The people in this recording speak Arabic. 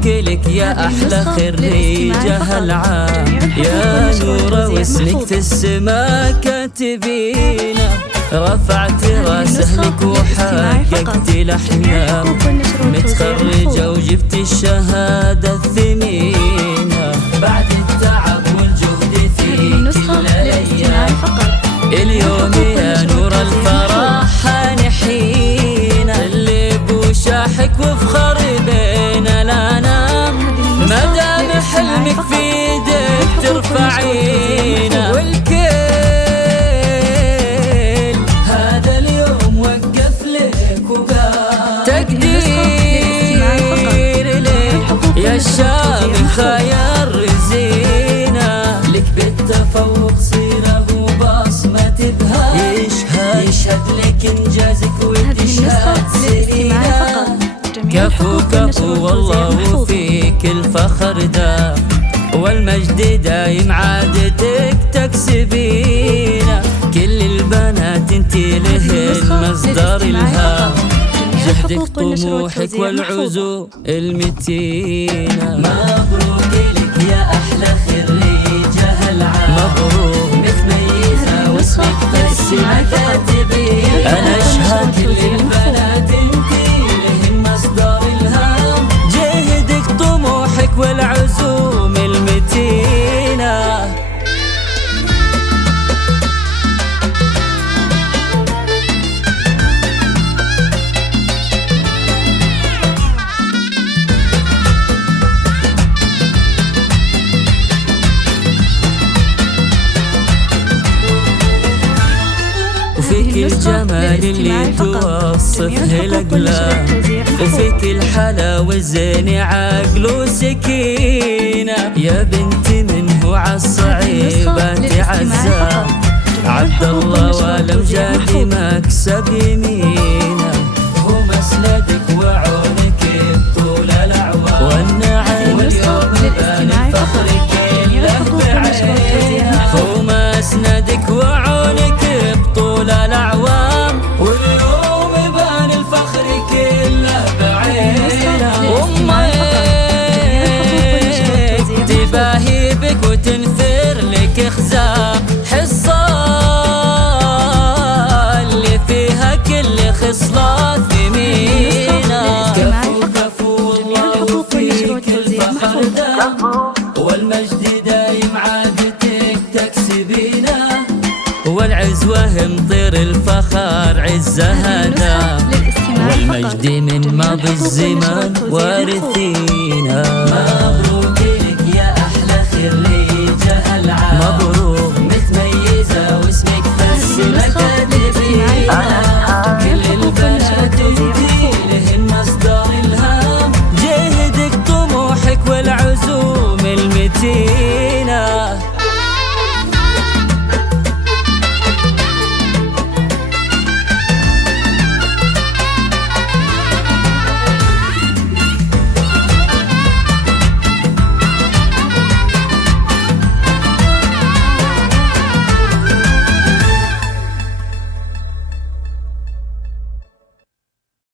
مبروك لك يا أحلى خريجة العام، يا نورة واسمك في السما كاتبينه، رفعت راسه لك وحققت الأحلام، متخرجة وجبت الشهادة الثمينة، بعد التعب والجهد في كل الأيام، اليوم يا نور الفرح حانحينا، اللي بوشاحك وفخر بين الأنام، مدام حلمك في يدك ترفعينا، والكل هذا اليوم وقف لك وقال تقدير لك يا الشام خير زينة، لك بالتفوق صيرة وبصمة بها، يشهد لك انجازك وتشهد سنينة، كفو كفو والله وفيك الفخر دا، والمجد دايم عادتك تكسبينا، كل البنات انتي له المصدر الهام، جهدك طموحك والعزوم المتينة، مبروك لك يا أحلى خريجة العام، مبروك متميزة واسمك في السما كاتبين، أنا أشهد كل البنات انتي لهم مصدر الهام، جهدك طموحك والعزوم المتينة. وفيك الجمال اللي توصفه الأقلام، وفيك الحلا والزين عقل وسكينة، يا بنتي منه عالصعيبات عزام، عبد الله والأمجاد مكسب يمينه، هو مسندك وعونك بطول الأعوام، والنعم واليوم بان الفخر كله بعينه، هو مسندك وعونك بطول الأعوام، واليوم بان الفخر كله بعينه، أمك تباهي بك وتنثر لك خزام، حصة اللي فيها كل خصلة ثمينة، كفو كفو والله وفيك الفخر دا، والمجد دايم عادتك تكسبينه، والعزوة مطير الفخر عزها دام، والمجد من ماضي الزمان وارثينا، مبروك لك يا أحلى خريجة العام، مبروك متميزة واسمك في السما كاتبين.